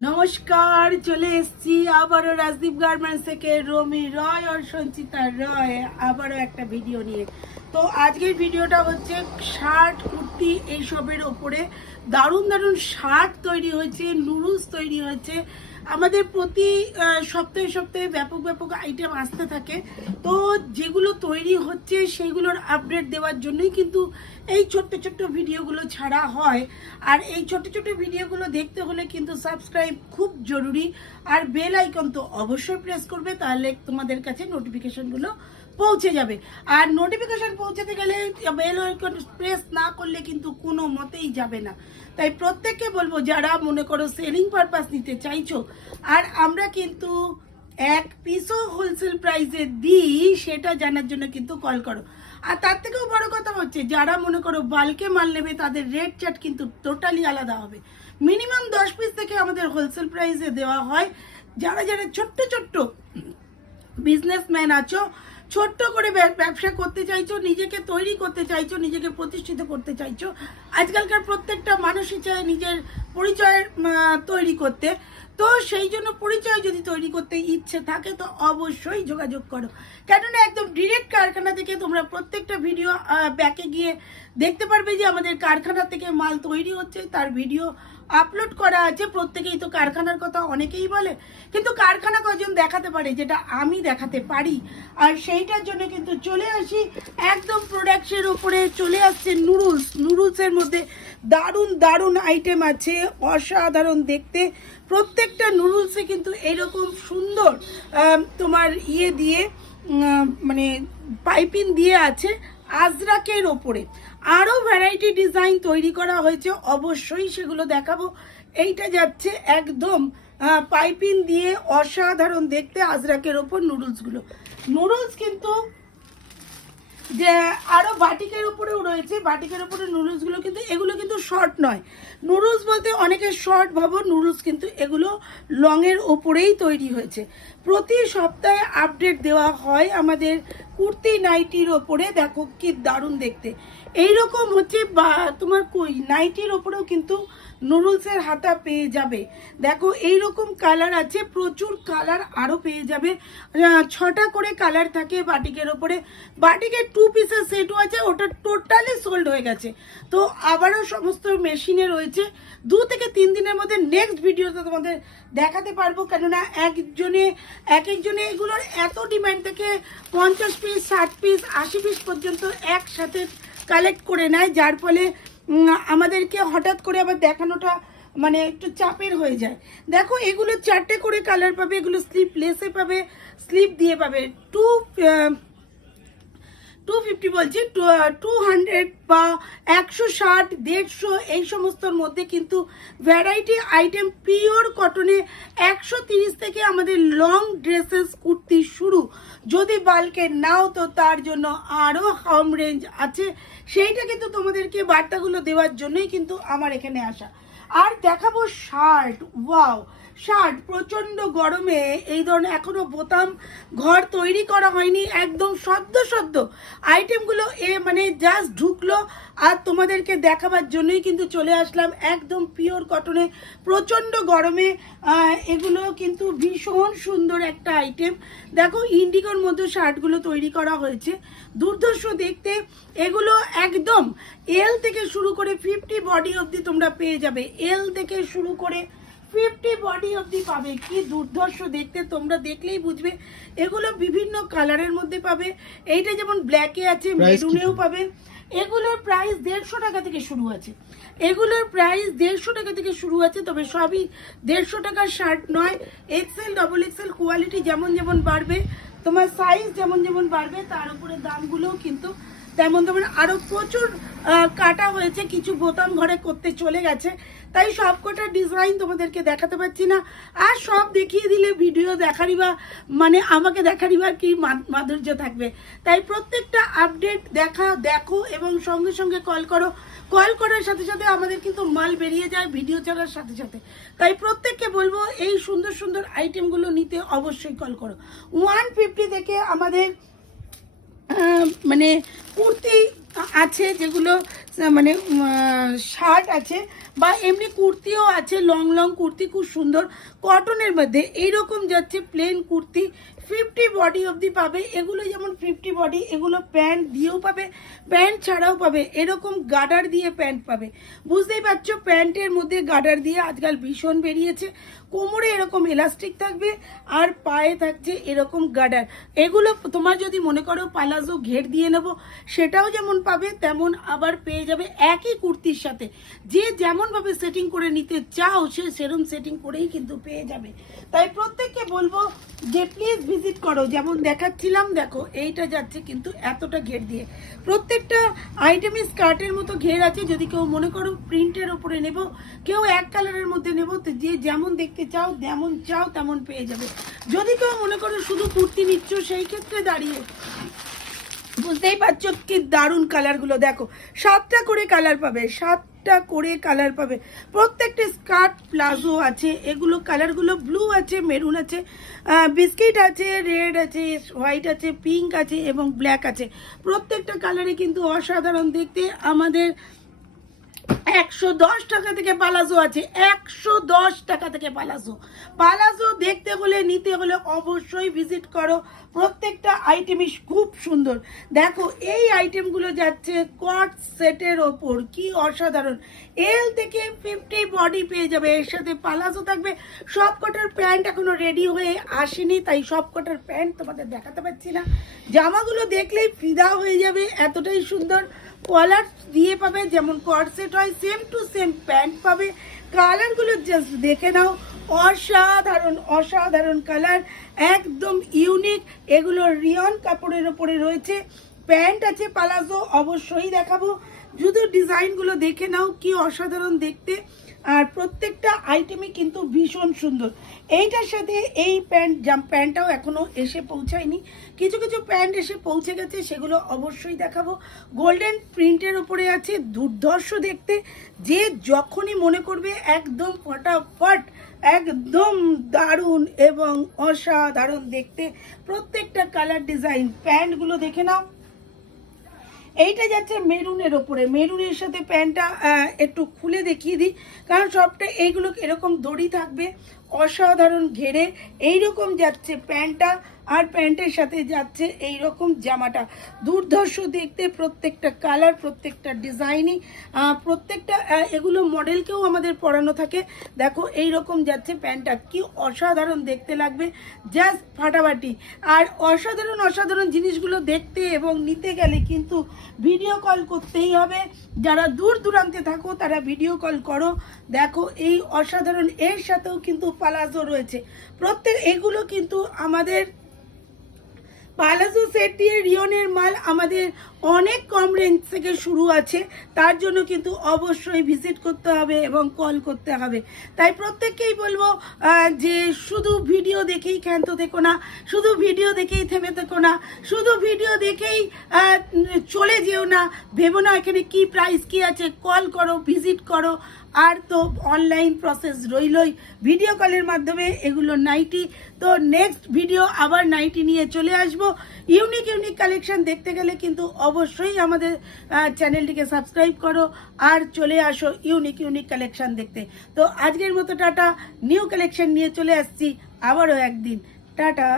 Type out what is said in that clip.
নমস্কার, চলে এসেছি আবারও রাজদীপ গার্মেন্টস থেকে রমি রয় আর সঞ্চিতা রয় আবারও একটা ভিডিও নিয়ে। তো আজকের ভিডিওটা হচ্ছে শার্ট, কুর্তি এইসবের ওপরে দারুণ দারুণ শার্ট তৈরি হয়েছে, নুডলস তৈরি হয়েছে। আমাদের প্রতি সপ্তাহে সপ্তাহে ব্যাপক ব্যাপক আইটেম আসতে থাকে। তো যেগুলো তৈরি হচ্ছে সেইগুলোর আপডেট দেওয়ার জন্যই কিন্তু এই ছোট্ট ছোট্ট ভিডিওগুলো ছাড়া হয়। আর এই ছোট্ট ছোট্ট ভিডিওগুলো দেখতে হলে কিন্তু সাবস্ক্রাইব খুব জরুরি, আর বেল আইকন তো অবশ্যই প্রেস করবে, তাহলে তোমাদের কাছে নোটিফিকেশনগুলো পৌঁছে যাবে। আর নোটিফিকেশন পৌঁছাতে গেলে বেল আইকন প্রেস না করলে কিন্তু কোনো মতেই যাবে না। তাই প্রত্যেককে বলবো, যারা মনে করো সেলিং পারপাস নিতে চাইছো আর আমরা কিন্তু এক পিসও হোলসেল প্রাইসে দিই, সেটা জানার জন্য কিন্তু কল করো। আর তার থেকেও বড় কথা হচ্ছে, যারা মনে করো বাল্কে মাল নেবে তাদের রেট চার্ট কিন্তু টোটালি আলাদা হবে। মিনিমাম 10 পিস থেকে আমাদের হোলসেল প্রাইসে দেওয়া হয়। যারা যারা ছোট্ট ছোট্ট বিজনেসম্যান আছো, ছোট্ট করে ব্যবসা করতে চাইছো, নিজেকে তৈরি করতে চাইছো, নিজেকে প্রতিষ্ঠিত করতে চাইছো, আজকালকার প্রত্যেকটা মানুষই চায় নিজের পরিচয় তৈরি করতে। তো সেই জন্য পরিচয় যদি তৈরি করতে ইচ্ছে থাকে তো অবশ্যই যোগাযোগ করো। কেননা একদম ডিরেক্ট কারখানা থেকে তোমরা প্রত্যেকটা ভিডিও ব্যাকে গিয়ে দেখতে পারবে যে আমাদের কারখানা থেকে মাল তৈরি হচ্ছে, তার ভিডিও আপলোড করা আছে। প্রত্যেকেই তো কারখানার কথা অনেকেই বলে, কিন্তু কারখানা কজন দেখাতে পারে যেটা আমি দেখাতে পারি। আর সেইটার জন্য কিন্তু চলে আসি একদম প্রোডাক্টের উপরে। চলে আসছে নুডলসের মধ্যে দারুণ দারুণ আইটেম আছে, অসাধারণ দেখতে। প্রত্যেকটা নুডলসে কিন্তু এরকম সুন্দর তোমার দিয়ে মানে পাইপিং দিয়ে আছে আজরাকের ওপরে। আরও ভ্যারাইটি ডিজাইন তৈরি করা হয়েছে, অবশ্যই সেগুলো দেখাবো। এইটা যাচ্ছে একদম পাইপিং দিয়ে, অসাধারণ দেখতে আজরাকের ওপর নুডলস কিন্তু যে আরও বাটিকের উপরেও রয়েছে। বাটিকের উপরে নুডলসগুলো কিন্তু এগুলো কিন্তু শর্ট নয়। নুডলস বলতে অনেকে শর্ট ভাবো, নুডলস কিন্তু এগুলো লংয়ের ওপরেই তৈরি হয়েছে। প্রতি সপ্তাহে আপডেট দেওয়া হয় আমাদের কুর্তি নাইটির ওপরে। দেখো কি দারুণ দেখতে। এইরকম হচ্ছে তোমার নাইটির ওপরেও কিন্তু নুডলসের হাতা পেয়ে যাবে। দেখো এইরকম কালার আছে, প্রচুর কালার আরও পেয়ে যাবে। 6টা করে কালার থাকে বাটিকের ওপরে। বাটিকের 2 পিসের সেটও আছে, ওটা টোটালি সোল্ড হয়ে গেছে। তো আবারও সমস্ত মেশিনে রয়েছে। 2 থেকে 3 দিনের মধ্যে নেক্সট ভিডিওতে তোমাদের দেখাতে পারবো। কেননা এক একজনে এগুলোর এত ডিমান্ড থেকে 50 পিস, 60 পিস, 80 পিস পর্যন্ত একসাথে কালেক্ট করে নেয়, যার ফলে আমাদেরকে হঠাৎ করে আবার দেখানোটা মানে একটু চাপের হয়ে যায়। দেখো এগুলো 4টে করে কালার পাবে, এগুলো স্লিপ লেসে পাবে, স্লিপ দিয়ে পাবে। 250 বলছি, 200 বা 160, 150 এই সমস্তর মধ্যে কিন্তু ভ্যারাইটি আইটেম। পিওর কটনে 130 থেকে আমাদের লং ড্রেসেস কুর্তি শুরু। যদি বাল্কে নাও তো তার জন্য আরও কম রেঞ্জ আছে। সেইটা কিন্তু তোমাদেরকে বার্তাগুলো দেওয়ার জন্যই কিন্তু আমার এখানে আসা। আর দেখাবো শার্ট। ওয়াও, শার্ট প্রচণ্ড গরমে এই ধরনের এখনো বোতাম ঘর তৈরি করা হয়নি, একদম সদ্য আইটেমগুলো মানে জাস্ট ঢুকলো আর তোমাদেরকে দেখাবার জন্যই কিন্তু চলে আসলাম। একদম পিওর কটনে, প্রচণ্ড গরমে এগুলো কিন্তু ভীষণ সুন্দর একটা আইটেম। দেখো ইন্ডিগোর মধ্যে শার্টগুলো তৈরি করা হয়েছে, দুর্ধর্ষ দেখতে। এগুলো একদম এল থেকে শুরু করে 50 বডি অবধি তোমরা পেয়ে যাবে। এল থেকে শুরু করে 50 বডি অবধি পাবে। কি দুর্ধর্ষ দেখতে, তোমরা দেখলেই বুঝবে। এগুলো বিভিন্ন কালারের মধ্যে পাবে। এইটা যেমন ব্ল্যাকে আছে, মেরুনেও পাবে। এগুলোর প্রাইস 150 টাকা থেকে শুরু আছে। তবে সবই 150 টাকার শার্ট নয়। এক্সেল, ডবল এক্সেল কোয়ালিটি যেমন যেমন বাড়বে, তোমার সাইজ যেমন যেমন বাড়বে, তার উপরে দামগুলোও কিন্তু তেমন তেমন আরও প্রচুর কাটা হয়েছে। কিছু বোতাম ঘরে করতে চলে গেছে, তাই সব কটা ডিজাইন তোমাদেরকে দেখাতে পারছি না। আর সব দেখিয়ে দিলে ভিডিও দেখারই বা মানে আমাকে দেখারই বা কি মাধুর্য থাকবে। তাই প্রত্যেকটা আপডেট দেখো এবং সঙ্গে সঙ্গে কল করো। কল করার সাথে সাথে আমাদের কিন্তু মাল বেরিয়ে যায় ভিডিও ছাড়ার সাথে সাথে। তাই প্রত্যেককে বলবো এই সুন্দর সুন্দর আইটেমগুলো নিতে অবশ্যই কল করো। 150 থেকে আমাদের মানে কুর্তি আছে, যেগুলো মানে শার্ট আছে বা এমনি কুর্তিও আছে, লং লং কুর্তি খুব সুন্দর কটনের মধ্যে। এইরকম যাচ্ছে প্লেন কুর্তি 50 বডি অবধি পাবে। এগুলো যেমন 50 বডি, এগুলো প্যান্ট দিয়েও পাবে, প্যান্ট ছাড়াও পাবে, এরকম গার্ডার দিয়ে প্যান্ট পাবে। বুঝতেই পারছো প্যান্টের মধ্যে গার্ডার দিয়ে আজকাল ভীষণ বেরিয়েছে। কোমরে এরকম এলাস্টিক থাকবে আর পায়ে থাকছে এরকম গার্ডার। এগুলো তোমার যদি মনে করো পালাজো ঘের দিয়ে নেবো সেটাও যেমন পাবে, তেমন আবার পেয়ে যাবে একই কুর্তির সাথে। যে যেমনভাবে সেটিং করে নিতে চাও সে সেরকম সেটিং করেই কিন্তু পেয়ে যাবে। তাই প্রত্যেককে বলবো যে প্লিজ ভিজিট করো। যেমন দেখাচ্ছিলাম, দেখো এইটা যাচ্ছে কিন্তু এতটা ঘের দিয়ে, প্রত্যেকটা আইটেমই স্কার্টের মতো ঘের আছে। যদি কেউ মনে করো প্রিন্টের ওপরে নেব, কেউ এক কালারের মধ্যে নেব, তো যে যেমন দেখতে চাও যেমন চাও তেমন পেয়ে যাবে। যদি কেউ মনে করো শুধু কুর্তি নিচ্ছ, সেই ক্ষেত্রে দাঁড়িয়ে বুঝতেই পারছো কি দারুণ কালারগুলো। দেখো 7টা করে কালার পাবে, 7টা করে কালার পাবে। প্রত্যেকটা স্কার্ট প্লাজো আছে। এগুলো কালারগুলো ব্লু আছে, মেরুন আছে, বিস্কিট আছে, রেড আছে, হোয়াইট আছে, পিঙ্ক আছে এবং ব্ল্যাক আছে। প্রত্যেকটা কালারে কিন্তু অসাধারণ দেখতে। আমাদের 110 টাকা থেকে পালাজো আছে, 110 টাকা থেকে পালাজো। পালাজো দেখতে হলে নিতে হলে অবশ্যই ভিজিট করো। প্রত্যেকটা আইটেমই খুব সুন্দর। দেখো এই আইটেমগুলো যাচ্ছে কট সেটের ওপর, কি অসাধারণ। এল থেকে 50 বডি পেয়ে যাবে, এর সাথে পালাজো থাকবে। সব কটার প্যান্ট এখনো রেডি হয়ে আসেনি, তাই সব কটার প্যান্ট তোমাদের দেখাতে পারছি না। জামাগুলো দেখলেই ফিদা হয়ে যাবে, এতটাই সুন্দর। কলার দিয়ে পাবে, যেমন কর্সেট হয় সেম টু সেম প্যান্ট পাবে। কালারগুলো জাস্ট দেখে নাও, অসাধারণ অসাধারণ কালার, একদম ইউনিক। এগুলো রিয়ন কাপড়ের ওপরে রয়েছে, প্যান্ট আছে পালাজো, অবশ্যই দেখাবো। শুধু ডিজাইনগুলো দেখে নাও কি অসাধারণ দেখতে। আর প্রত্যেকটা আইটেমই কিন্তু ভীষণ সুন্দর। এইটার সাথে এই প্যান্টটাও এখনো এসে পৌঁছায়নি, কিছু কিছু প্যান্ট এসে পৌঁছে গেছে, সেগুলো অবশ্যই দেখাবো। গোল্ডেন প্রিন্টের ওপরে আছে, দুর্ধর্ষ দেখতে। যে যখনই মনে করবে একদম ফটাফট, একদম দারুণ এবং অসাধারণ দেখতে। প্রত্যেকটা কালার ডিজাইন, প্যান্টগুলো দেখে নাও। এইটা যাচ্ছে মেরুনের ওপরে, মেরুনের সাথে প্যান্টটা একটু খুলে দেখিয়ে দিই, কারণ সবটা এইগুলো এরকম দড়ি থাকবে, অসাধারণ ঘেরে এইরকম যাচ্ছে প্যান্টটা। আর প্যান্টের সাথে যাচ্ছে এই রকম জামাটা, দুর্ধর্ষ দেখতে। প্রত্যেকটা কালার, প্রত্যেকটা ডিজাইনই, প্রত্যেকটা এগুলো মডেলকেও আমাদের পরানো থাকে। দেখো এই রকম যাচ্ছে প্যান্টটা, কি অসাধারণ দেখতে লাগবে, জাস্ট ফাটাফাটি। আর অসাধারণ অসাধারণ জিনিসগুলো দেখতে এবং নিতে গেলে কিন্তু ভিডিও কল করতেই হবে। যারা দূর দূরান্তে থাকো তারা ভিডিও কল করো। দেখো এই অসাধারণ, এর সাথেও কিন্তু পালাজো রয়েছে। এগুলো কিন্তু আমাদের পালাজো সেট দিয়ে রিয়নের মাল আমাদের অনেক কম রেঞ্জ থেকে শুরু আছে। তার জন্য কিন্তু অবশ্যই ভিজিট করতে হবে এবং কল করতে হবে। তাই প্রত্যেককেই বলবো যে শুধু ভিডিও দেখেই ক্ষান্ত থেকো না, শুধু ভিডিও দেখেই থেমে থেকো না, শুধু ভিডিও দেখেই চলে যেও না, ভেবো না এখানে কি প্রাইস কি আছে। কল করো, ভিজিট করো। আর তো অনলাইন প্রসেস রইলই, ভিডিও কলের মাধ্যমে এগুলো নাইটি। তো নেক্সট ভিডিও আবার নাইটি নিয়ে চলে আসবো। ইউনিক ইউনিক কালেকশন দেখতে গেলে কিন্তু অবশ্যই আমাদের চ্যানেলটিকে সাবস্ক্রাইব করো আর চলে আসো ইউনিক ইউনিক কালেকশন দেখতে। তো আজকের মতো টাটা, নিউ কালেকশন নিয়ে চলে আসছি আবারও একদিন। টাটা।